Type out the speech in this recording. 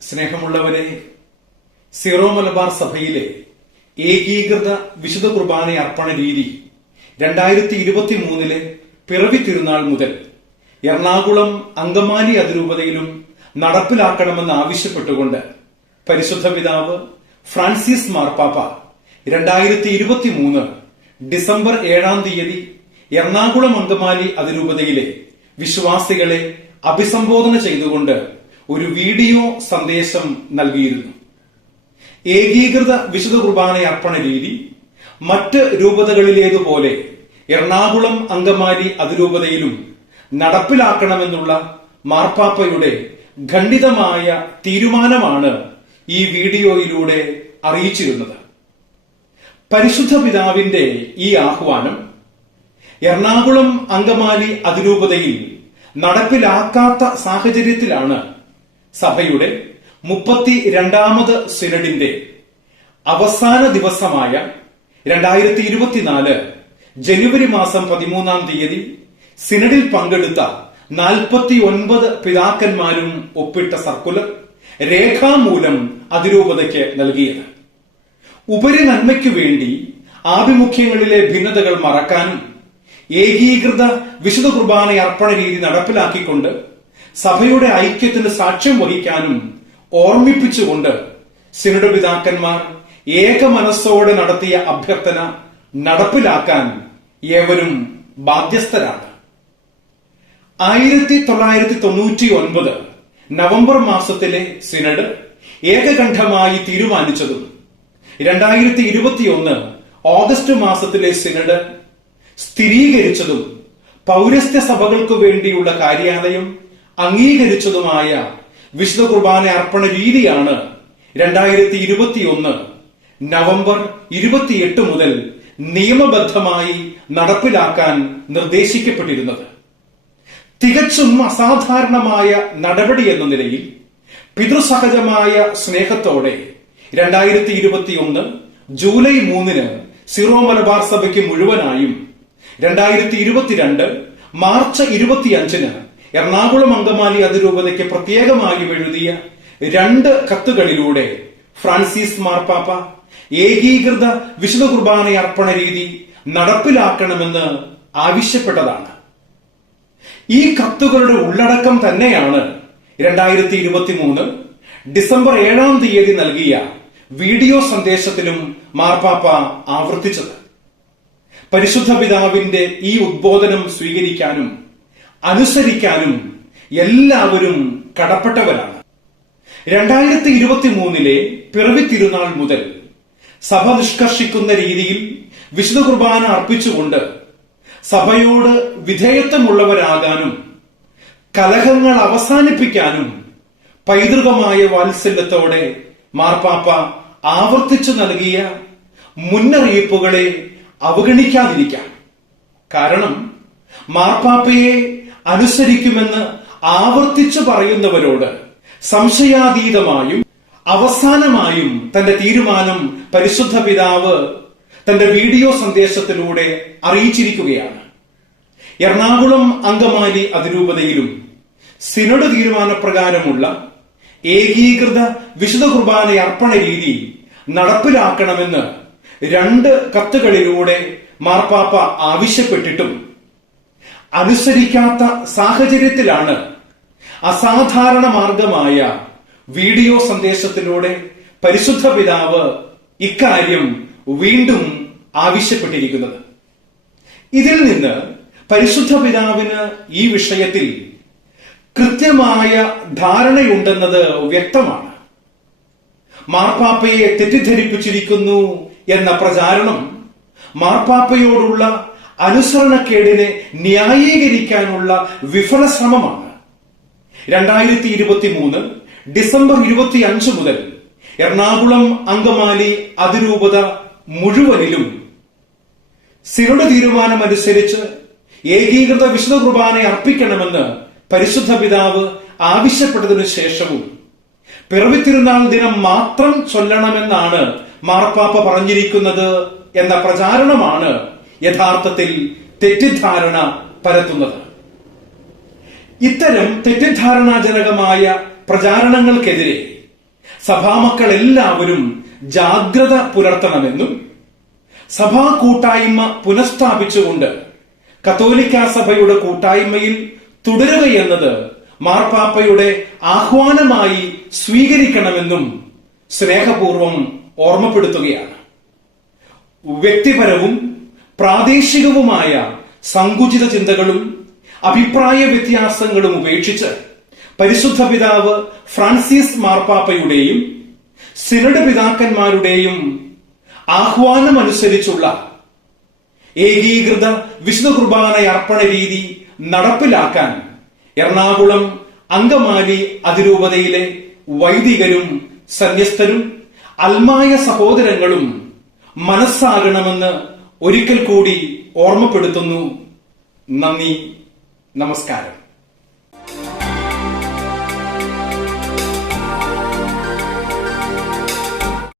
സ്നേഹമുള്ളവരെ, സീറോ മലബാർ സഭയിലെ ഏകീകൃത വിശുദ്ധ കുർബാന അർപ്പണ രീതി 2023 പിറവി തിരുനാൾ മുതൽ എറണാകുളം അങ്കമാലി അതിരൂപതയിലും നടപ്പിലാക്കണമെന്ന് ആവശ്യപ്പെട്ടുകൊണ്ട് പരിശുദ്ധ പിതാവ് ഫ്രാൻസിസ് മാർപ്പാപ്പ 2023 ഡിസംബർ 7 എറണാകുളം അങ്കമാലി അതിരൂപതയിലെ വിശ്വാസികളെ അഭിസംബോധന ചെയ്തുകൊണ്ട് ഒരു വീഡിയോ സന്ദേശം നൽകിയിരുന്നു. ഏകീകൃത വിശുദ്ധ കുർബാന അർപ്പണ രീതി മറ്റ് രൂപതകളിലേതുപോലെ എറണാകുളം അങ്കമാലി അതിരൂപതയിലും നടപ്പിലാക്കണമെന്നുള്ള മാർപ്പാപ്പയുടെ ഖണ്ഡിതമായ തീരുമാനമാണ് ഈ വീഡിയോയിലൂടെ അറിയിച്ചിരുന്നത്. പരിശുദ്ധ പിതാവിന്റെ ഈ ആഹ്വാനം എറണാകുളം അങ്കമാലി അതിരൂപതയിൽ നടപ്പിലാക്കാത്ത സാഹചര്യത്തിലാണ് സഭയുടെ 32ാമത് സിനഡിന്റെ അവസാന ദിവസമായ 2024 ജനുവരി 13 സിനഡിൽ പങ്കെടുത്ത 49 പിതാക്കന്മാരും ഒപ്പിട്ട സർക്കുലർ രേഖാമൂലം അതിരൂപതയ്ക്ക് നൽകിയത്. ഉപരി നന്മയ്ക്കു വേണ്ടി ആഭിമുഖ്യങ്ങളിലെ ഭിന്നതകൾ മറക്കാനും ഏകീകൃത വിശുദ്ധ കുർബാന അർപ്പണ രീതി നടപ്പിലാക്കിക്കൊണ്ട് സഭയുടെ ഐക്യത്തിന് സാക്ഷ്യം വഹിക്കാനും ഓർമ്മിപ്പിച്ചുകൊണ്ട് സിനഡ് പിതാക്കന്മാർ ഏകമനസ്സോടെ നടത്തിയ അഭ്യർത്ഥന നടപ്പിലാക്കാൻ ഏവരും ബാധ്യസ്ഥരാണ്. 1999 നവംബർ മാസത്തിലെ സിനഡ് ഏകകണ്ഠമായി തീരുമാനിച്ചതും 2021 ഓഗസ്റ്റ് മാസത്തിലെ സിനഡ് സ്ഥിരീകരിച്ചതും പൗരസ്ത്യ സഭകൾക്കു വേണ്ടിയുള്ള കാര്യാലയം അംഗീകരിച്ചതുമായ വിശുദ്ധ കുർബാന അർപ്പണ രീതിയാണ് 2021 നവംബർ 28 മുതൽ നിയമബദ്ധമായി നടപ്പിലാക്കാൻ നിർദ്ദേശിക്കപ്പെട്ടിരുന്നത്. തികച്ചും അസാധാരണമായ നടപടി എന്ന നിലയിൽ പിതൃസഹജമായ സ്നേഹത്തോടെ 2021 ജൂലൈ 3 സീറോ മലബാർ സഭയ്ക്ക് മുഴുവനായും 2022 മാർച്ച് 25 എറണാകുളം അങ്കമാലി അതിരൂപതയ്ക്ക് പ്രത്യേകമായി എഴുതിയ 2 കത്തുകളിലൂടെ ഫ്രാൻസിസ് മാർപ്പാപ്പ ഏകീകൃത വിശുദ്ധ കുർബാന അർപ്പണ രീതി നടപ്പിലാക്കണമെന്ന് ആവശ്യപ്പെട്ടതാണ്. ഈ കത്തുകളുടെ ഉള്ളടക്കം തന്നെയാണ് 2023 ഡിസംബർ 7 നൽകിയ വീഡിയോ സന്ദേശത്തിലും മാർപ്പാപ്പ ആവർത്തിച്ചത്. പരിശുദ്ധ പിതാവിന്റെ ഈ ഉദ്ബോധനം സ്വീകരിക്കാനും അനുസരിക്കാനും എല്ലാവരും കടപ്പെട്ടവരാണ്. 2023 പിറവി തിരുനാൾ മുതൽ സഭ നിഷ്കർഷിക്കുന്ന രീതിയിൽ വിശുദ്ധ കുർബാന അർപ്പിച്ചുകൊണ്ട് സഭയോട് വിധേയത്വമുള്ളവരാകാനും കലഹങ്ങൾ അവസാനിപ്പിക്കാനും പൈതൃകമായ വാത്സല്യത്തോടെ മാർപ്പാപ്പ ആവർത്തിച്ചു നൽകിയ മുന്നറിയിപ്പുകളെ അവഗണിക്കാതിരിക്കാം. കാരണം മാർപ്പാപ്പയെ അനുസരിക്കുമെന്ന് ആവർത്തിച്ചു പറയുന്നവരോട് സംശയാതീതമായും അവസാനമായും തന്റെ തീരുമാനം പരിശുദ്ധ പിതാവ് തന്റെ വീഡിയോ സന്ദേശത്തിലൂടെ അറിയിച്ചിരിക്കുകയാണ്. എറണാകുളം അങ്കമാലി അതിരൂപതയിലും സിനഡ് തീരുമാനപ്രകാരമുള്ള ഏകീകൃത വിശുദ്ധ കുർബാന അർപ്പണ രീതി നടപ്പിലാക്കണമെന്ന് 2 കത്തുകളിലൂടെ മാർപ്പാപ്പ ആവശ്യപ്പെട്ടിട്ടും അനുസരിക്കാത്ത സാഹചര്യത്തിലാണ് അസാധാരണ മാർഗമായ വീഡിയോ സന്ദേശത്തിലൂടെ പരിശുദ്ധ പിതാവ് ഇക്കാര്യം വീണ്ടും ആവശ്യപ്പെട്ടിരിക്കുന്നത്. ഇതിൽ നിന്ന് പരിശുദ്ധ പിതാവിന് ഈ വിഷയത്തിൽ കൃത്യമായ ധാരണയുണ്ടെന്നത് വ്യക്തമാണ്. മാർപ്പാപ്പയെ തെറ്റിദ്ധരിപ്പിച്ചിരിക്കുന്നു എന്ന പ്രചാരണം മാർപ്പാപ്പയോടുള്ള അനുസരണക്കേടിനെ ന്യായീകരിക്കാനുള്ള വിഫല ശ്രമമാണ്. 2023 ഡിസംബർ 25 മുതൽ എറണാകുളം അങ്കമാലി അതിരൂപത മുഴുവനിലും സിനഡ് തീരുമാനമനുസരിച്ച് ഏകീകൃത വിശുദ്ധ കുർബാന അർപ്പിക്കണമെന്ന് പരിശുദ്ധ പിതാവ് ആവശ്യപ്പെട്ടതിനു ശേഷവും പിറവി തിരുനാൾ ദിനം മാത്രം ചൊല്ലണമെന്നാണ് മാർപ്പാപ്പ പറഞ്ഞിരിക്കുന്നത് എന്ന പ്രചാരണമാണ് യഥാർത്ഥത്തിൽ തെറ്റിദ്ധാരണ പരത്തുന്നത്. ഇത്തരം തെറ്റിദ്ധാരണാജനകമായ പ്രചാരണങ്ങൾക്കെതിരെ സഭാമക്കൾ എല്ലാവരും ജാഗ്രത പുലർത്തണമെന്നും സഭാ കൂട്ടായ്മ പുനഃസ്ഥാപിച്ചുകൊണ്ട് കത്തോലിക്കാ സഭയുടെ കൂട്ടായ്മയിൽ തുടരുകയെന്നത് മാർപ്പാപ്പയുടെ ആഹ്വാനമായി സ്വീകരിക്കണമെന്നും സ്നേഹപൂർവം ഓർമ്മപ്പെടുത്തുകയാണ്. വ്യക്തിപരവും പ്രാദേശികവുമായ സങ്കുചിത ചിന്തകളും അഭിപ്രായ വ്യത്യാസങ്ങളും ഉപേക്ഷിച്ച് പരിശുദ്ധ പിതാവ് ഫ്രാൻസിസ് മാർപ്പാപ്പയുടെയും സിനഡ് പിതാക്കന്മാരുടെയും ആഹ്വാനമനുസരിച്ചുള്ള ഏകീകൃത വിശുദ്ധ കുർബാന അർപ്പണ രീതി നടപ്പിലാക്കാൻ എറണാകുളം അങ്കമാലി അതിരൂപതയിലെ വൈദികരും സന്യസ്തരും അൽമായ സഹോദരങ്ങളും മനസ്സാകണമെന്ന് ഒരിക്കൽ കൂടി ഓർമ്മപ്പെടുത്തുന്നു. നന്ദി, നമസ്കാരം.